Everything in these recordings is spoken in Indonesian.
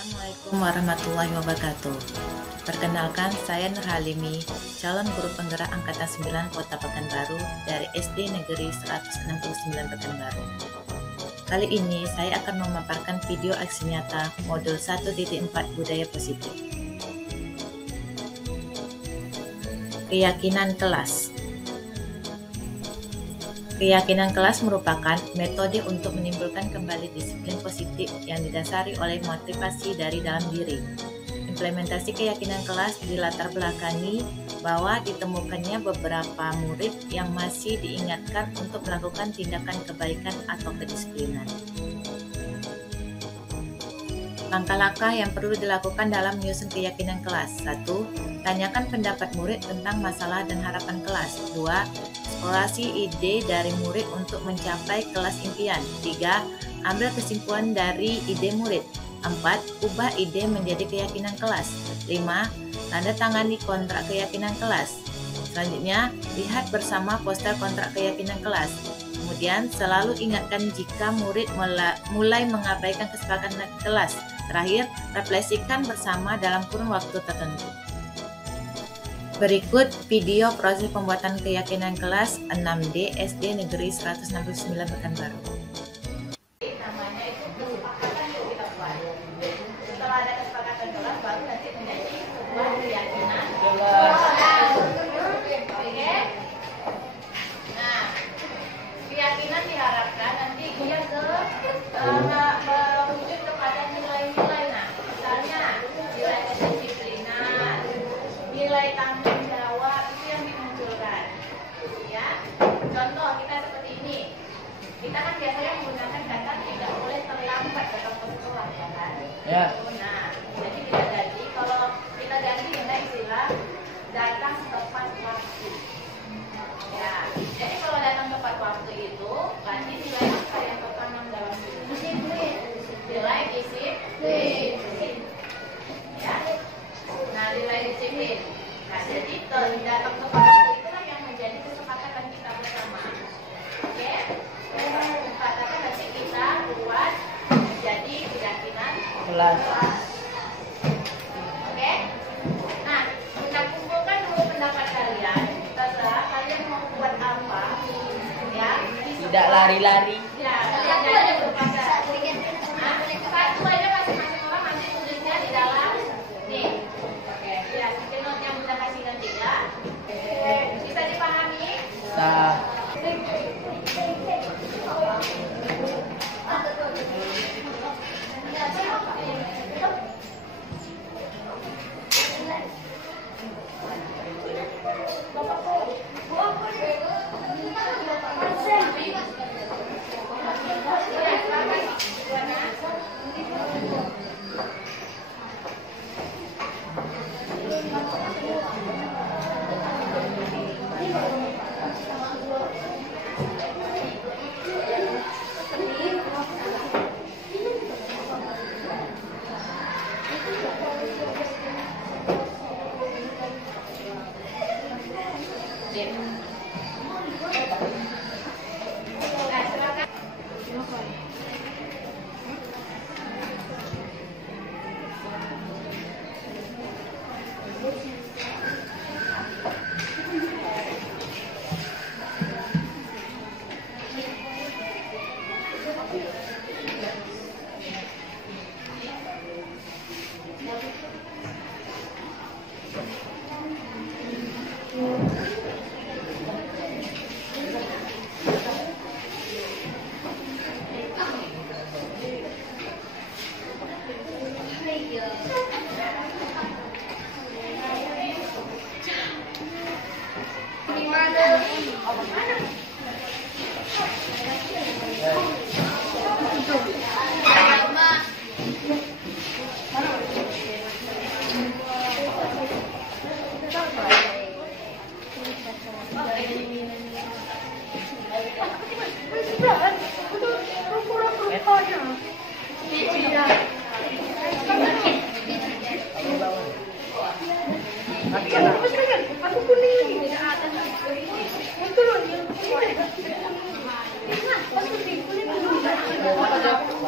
Assalamualaikum warahmatullahi wabarakatuh. Perkenalkan, saya Nur Halimi, calon guru penggerak Angkatan 9 Kota Pekanbaru dari SD Negeri 169 Pekanbaru. Kali ini saya akan memaparkan video aksi nyata modul 1.4 Budaya Positif. Keyakinan kelas. Keyakinan kelas merupakan metode untuk menimbulkan kembali disiplin positif yang didasari oleh motivasi dari dalam diri. Implementasi keyakinan kelas dilatar belakangi bahwa ditemukannya beberapa murid yang masih diingatkan untuk melakukan tindakan kebaikan atau kedisiplinan. Langkah-langkah yang perlu dilakukan dalam menyusun keyakinan kelas. 1. Tanyakan pendapat murid tentang masalah dan harapan kelas. 2. Eksplorasi ide dari murid untuk mencapai kelas impian. 3. Ambil kesimpulan dari ide murid. 4. Ubah ide menjadi keyakinan kelas. 5. Tanda tangani kontrak keyakinan kelas. Selanjutnya, lihat bersama poster kontrak keyakinan kelas. Kemudian, selalu ingatkan jika murid mulai mengabaikan kesepakatan kelas. Terakhir, refleksikan bersama dalam kurun waktu tertentu. Berikut video proses pembuatan keyakinan kelas 6D SD Negeri 169 Pekanbaru. Namanya itu kesepakatan yang kita buat. Setelah ada kesepakatan kelas, baru nanti menjadi sebuah keyakinan kelas. Oke? Nah, keyakinan diharapkan nanti dia merujuk kepada nilai-nilai. Nah, misalnya nilai kedisiplinan, nilai tanggung jawab itu yang dimunculkan. Ya, contoh kita seperti ini. Kita kan biasanya menggunakan kata tidak boleh terlambat datang ke sekolah, ya kan? Ya. Nah, jadi kita ganti, kalau kita ganti dengan istilah datang tepat waktu. Ya, jadi kalau datang tepat waktu itu berarti nilai apa yang tertanam dalam diri? Disiplin. Nilai disiplin. Ya. Nah, nilai disiplin. Nah, jadi datang tepat waktu itulah yang menjadi kesepakatan kita bersama. Oke? Kesepakatan nanti kita buat menjadi keyakinan Kelas. Oke? Nah, kita kumpulkan dulu pendapat kalian. Terserah kalian mau buat apa. Ya, Tidak lari-lari. ya, kalian aja berpada. Satu aja masing-masing orang nanti tulisnya di dalam nih. Oke, ya, mungkin note yang bunda kasihkan 3. Bisa dipahami? Nah,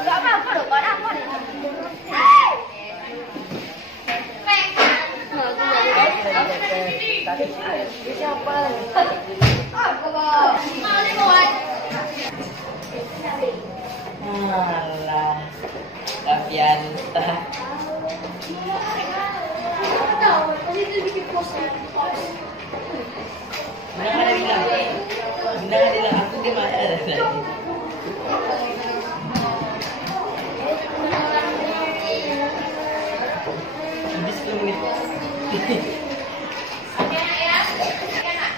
Gak apa-apa loh, Alah, Kapianta. Bunda ada bilang, aku gimana tadi? Habis 10 menit. Oke nak ya, oke nak.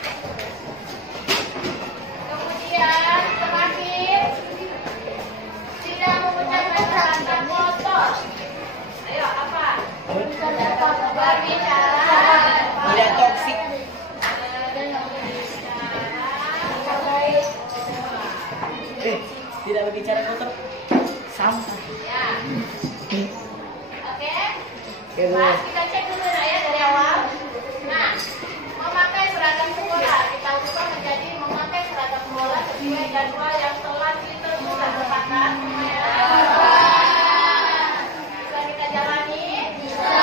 Kemudian terakhir tidak memecahkan kata kotor. Ayo apa? Berbicara. Tidak toksik. Tidak berbicara kotor. Sampah. Ya. Oke. Oke, Bu. Mas, kita cek dulu nak ya dari awal. Nah, memakai seragam sekolah kita ubah menjadi memakai seragam sekolah sesuai jadwal yang telah ditentukan. Sepakat semuanya? Bisa kita jalani? Bisa.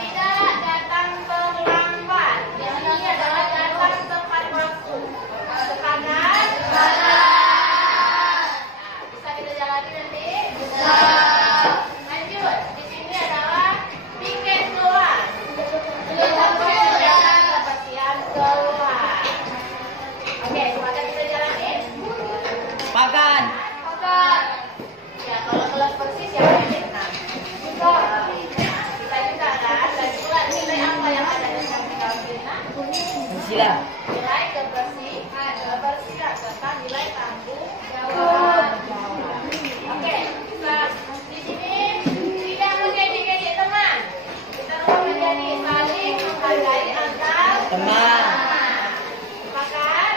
Tidak datang terlambat. Yang ini adalah datang tepat waktu. Sepakat? Nah, bisa kita jalani nanti? Bisa. Lanjut, di sini adalah piket keluar. Kita datang kepastian keluar. Oke, sepakat kita jalani? Makan. Sepakat. Ya, kalau kelas persis ya pilih 6. Kita juga kan, dan pula nilai apa yang ada di dalam kita? Sila. Nilai kebersihan serta nilai tanggung jawab. Oke, nah, di sini tidak mengejek-ejek teman. Kita ubah menjadi saling menghargai antar Teman. Sepakat?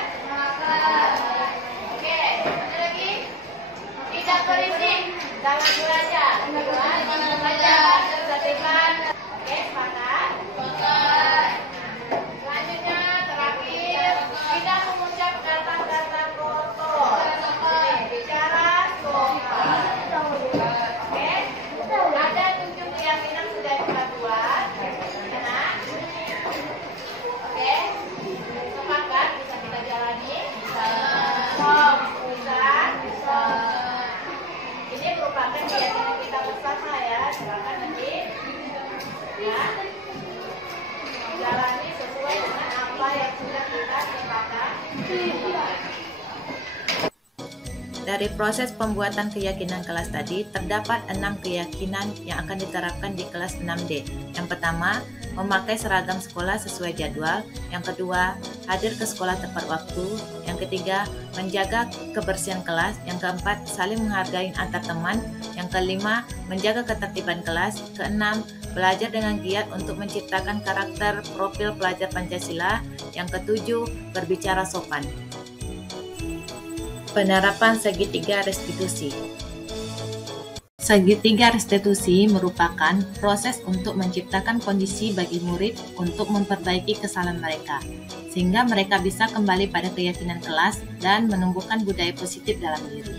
Oke, ada lagi? Tidak berisik dalam belajar. Belajar tertibkan. Oke, sepakat? Selanjutnya terakhir tidak mengucap kata-kata kotor. Bicara sopan. Oke. Ada 7 keyakinan sudah kita buat. Enak. Oke. Sepakat bisa kita jalani. Bisa. Ini merupakan keyakinan kita bersama ya. Silakan nanti. Ya. Jalani sesuai dengan apa yang sudah kita sepakati. Dari proses pembuatan keyakinan kelas tadi, terdapat 6 keyakinan yang akan diterapkan di kelas 6D. Yang pertama, memakai seragam sekolah sesuai jadwal. Yang kedua, hadir ke sekolah tepat waktu. Yang ketiga, menjaga kebersihan kelas. Yang keempat, saling menghargai antar teman. Yang kelima, menjaga ketertiban kelas. Keenam, belajar dengan giat untuk menciptakan karakter profil pelajar Pancasila. Yang ketujuh, berbicara sopan. Penerapan segitiga restitusi. Segitiga restitusi merupakan proses untuk menciptakan kondisi bagi murid untuk memperbaiki kesalahan mereka, sehingga mereka bisa kembali pada keyakinan kelas dan menumbuhkan budaya positif dalam diri.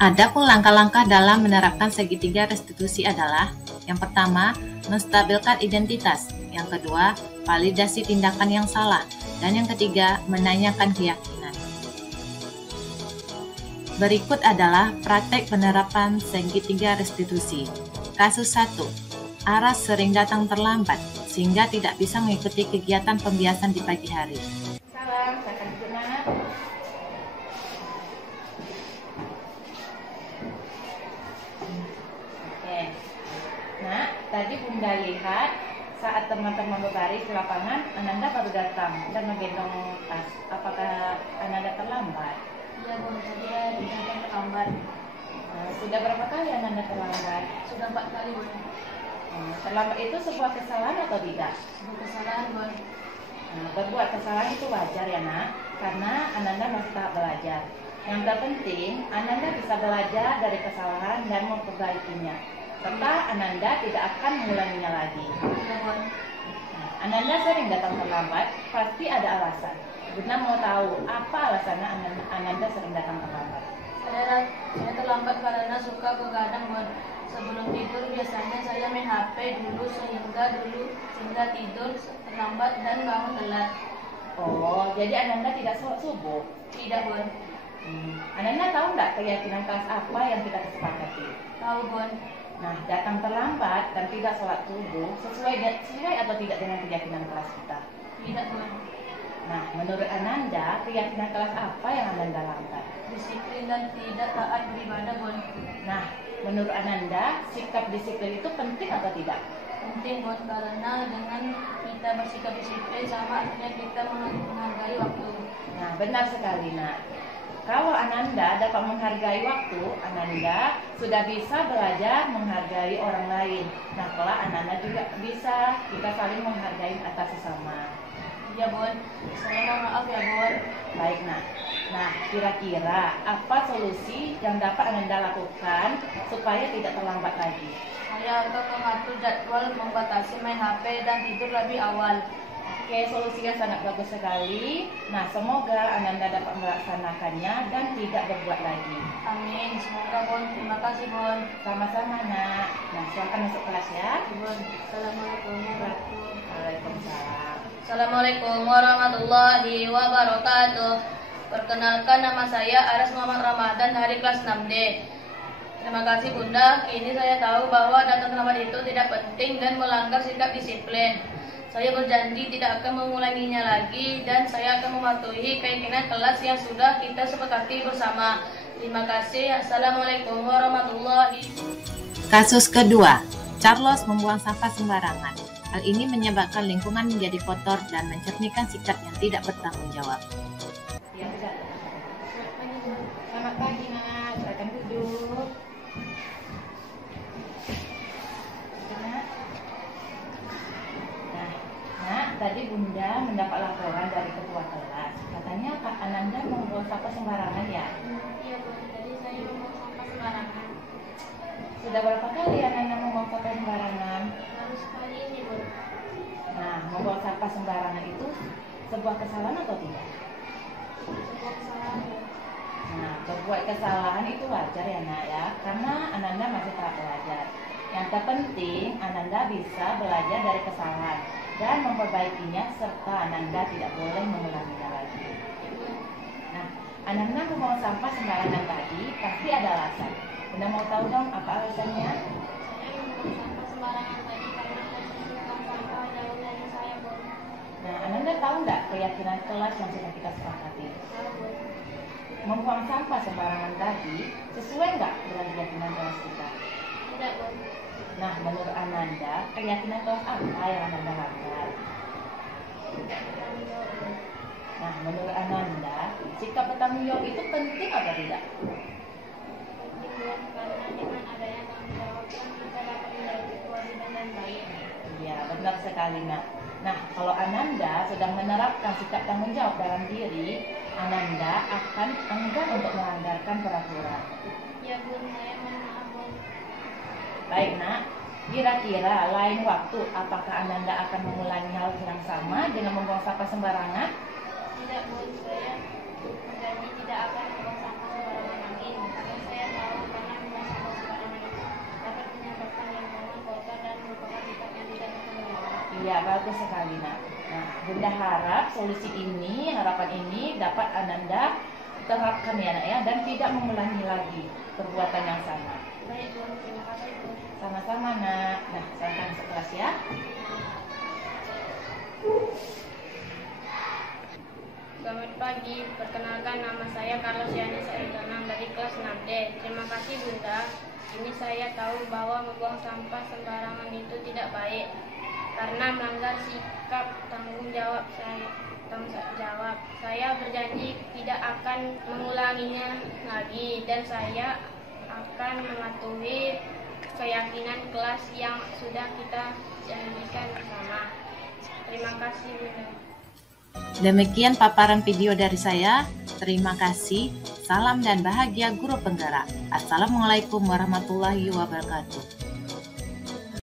Adapun langkah-langkah dalam menerapkan segitiga restitusi adalah: yang pertama, menstabilkan identitas; yang kedua, validasi tindakan yang salah; dan yang ketiga, menanyakan keyakinan. Berikut adalah praktek penerapan segitiga restitusi. Kasus 1. Aras sering datang terlambat, sehingga tidak bisa mengikuti kegiatan pembiasan di pagi hari. Salam, silakan duduk nak. Oke. Nah, tadi Bunda lihat saat teman-teman berbaris di lapangan, Ananda baru datang dan menggendong tas. Apakah Ananda terlambat? Iya, Bu, saya datang terlambat. Sudah berapa kali Ananda terlambat? Sudah 4 kali, Bu. Terlambat itu sebuah kesalahan atau tidak? Sebuah kesalahan, Bu. Berbuat kesalahan itu wajar ya nak, karena Ananda masih tahap belajar. Yang terpenting, Ananda bisa belajar dari kesalahan dan memperbaikinya, serta Ananda tidak akan mengulanginya lagi. Iya, Bu. Ananda sering datang terlambat, pasti ada alasan. Bunda mau tahu apa alasannya Ananda sering datang terlambat. Saya terlambat karena suka begadang, Bu. Sebelum tidur biasanya saya main HP dulu sehingga tidur terlambat dan bangun telat. Oh, jadi Ananda tidak sholat subuh? Tidak, Bun. Ananda tahu nggak keyakinan kelas apa yang kita kesepakati? Tahu, Bun. Nah, datang terlambat dan tidak sholat subuh sesuai atau tidak dengan keyakinan kelas kita? Tidak, Bun. Nah, menurut Ananda, keyakinan kelas apa yang Ananda langgar? Disiplin dan tidak taat beribadah, Bun. Nah, menurut Ananda, sikap disiplin itu penting atau tidak? Penting, Bun, karena dengan kita bersikap disiplin sama artinya kita menghargai waktu. Nah, benar sekali, Nak. Kalau Ananda dapat menghargai waktu, Ananda sudah bisa belajar menghargai orang lain. Nah, kelak Ananda juga bisa kita saling menghargai atas sesama. Ya, Bun. Saya mohon maaf ya, Bun. Baik, Nak. Nah, kira-kira apa solusi yang dapat Ananda lakukan supaya tidak terlambat lagi? Saya akan mengatur jadwal, membatasi main HP dan tidur lebih awal. Oke, solusinya sangat bagus sekali. Nah, semoga Ananda dapat melaksanakannya dan tidak berbuat lagi. Amin. Semoga, Bun. Terima kasih, Bun. Sama-sama, Nak. Nah, silakan masuk kelas ya. Bun. Assalamualaikum warahmatullahi wabarakatuh. Waalaikumsalam. Assalamualaikum warahmatullahi wabarakatuh. Perkenalkan, nama saya Aras Muhammad Ramadan dari kelas 6D. Terima kasih, Bunda. Kini saya tahu bahwa datang terlambat itu tidak penting dan melanggar sikap disiplin. Saya berjanji tidak akan mengulanginya lagi dan saya akan mematuhi keyakinan kelas yang sudah kita sepakati bersama. Terima kasih. Assalamualaikum warahmatullahi wabarakatuh. Kasus kedua, Charles membuang sampah sembarangan. Hal ini menyebabkan lingkungan menjadi kotor dan mencerminkan sikap yang tidak bertanggung jawab. Ya, bisa. Selamat pagi, Nak. Silakan duduk. Nah, tadi Bunda mendapat laporan dari ketua kelas. Katanya Kak Ananda membuang sampah sembarangan ya? Iya, Bun. Jadi saya membuang sampah sembarangan. Sudah berapa kali Ananda membuang sampah sembarangan? Baru sekali ini, Bun. Nah, membuang sampah sembarangan itu sebuah kesalahan atau tidak? Sebuah kesalahan, Bun. Nah, berbuat kesalahan itu wajar ya, Nak ya, karena Ananda masih tahap belajar. Yang terpenting, Ananda bisa belajar dari kesalahan dan memperbaikinya serta Ananda tidak boleh mengulanginya lagi. Nah, Ananda membuang sampah sembarangan tadi pasti ada alasan. Bunda mau tahu dong apa alasannya? Saya membuang sampah sembarangan tadi karena posisi tong sampah jauh dari saya, Bun. Nah, Ananda tahu nggak keyakinan kelas yang sudah kita sepakati? Tahu, Bun. Membuang sampah sembarangan tadi sesuai nggak dengan keyakinan kelas kita? Tidak, Bun. Nah, menurut Ananda, keyakinan kelas apa yang Ananda langgar? Nah, menurut Ananda, sikap bertanggung jawab itu penting atau tidak? Penting, Bun, karena dengan adanya tanggung jawab kan kita dapat menjadi kewajiban dan baik. Iya, benar sekali, Nak. Nah, kalau Ananda sudah menerapkan sikap tanggung jawab dalam diri, Ananda akan enggan untuk melanggarkan peraturan. Ya, Bun, saya mohon maaf, Bun. Baik, Nak. Kira-kira lain waktu, apakah Ananda akan mengulangi hal yang sama dengan membuang sampah sembarangan? Tidak, Bun, saya berjanji tidak akan membuang sampah sembarangan lagi. Karena saya tahu karena membuang sampah sembarangan itu dapat menyebabkan lingkungan kotor dan merupakan sikap yang tidak bertanggung jawab. Iya, bagus sekali, Nak. Nah, Bunda harap solusi ini, harapan ini dapat Ananda terapkan ya, Nak ya, dan tidak mengulangi lagi perbuatan yang sama. Baik, Bun, terima kasih, Bun. Sama-sama, Nak. Nah, silakan masuk kelas ya. Selamat pagi, perkenalkan nama saya Carlos Yani Saitonang dari kelas 6D. Terima kasih, Bunda. Ini saya tahu bahwa membuang sampah sembarangan itu tidak baik karena melanggar sikap tanggung jawab saya. Saya berjanji tidak akan mengulanginya lagi dan saya akan mematuhi keyakinan kelas yang sudah kita janjikan bersama. Terima kasih, Bunda. Demikian paparan video dari saya. Terima kasih. Salam dan bahagia guru penggerak. Assalamualaikum warahmatullahi wabarakatuh.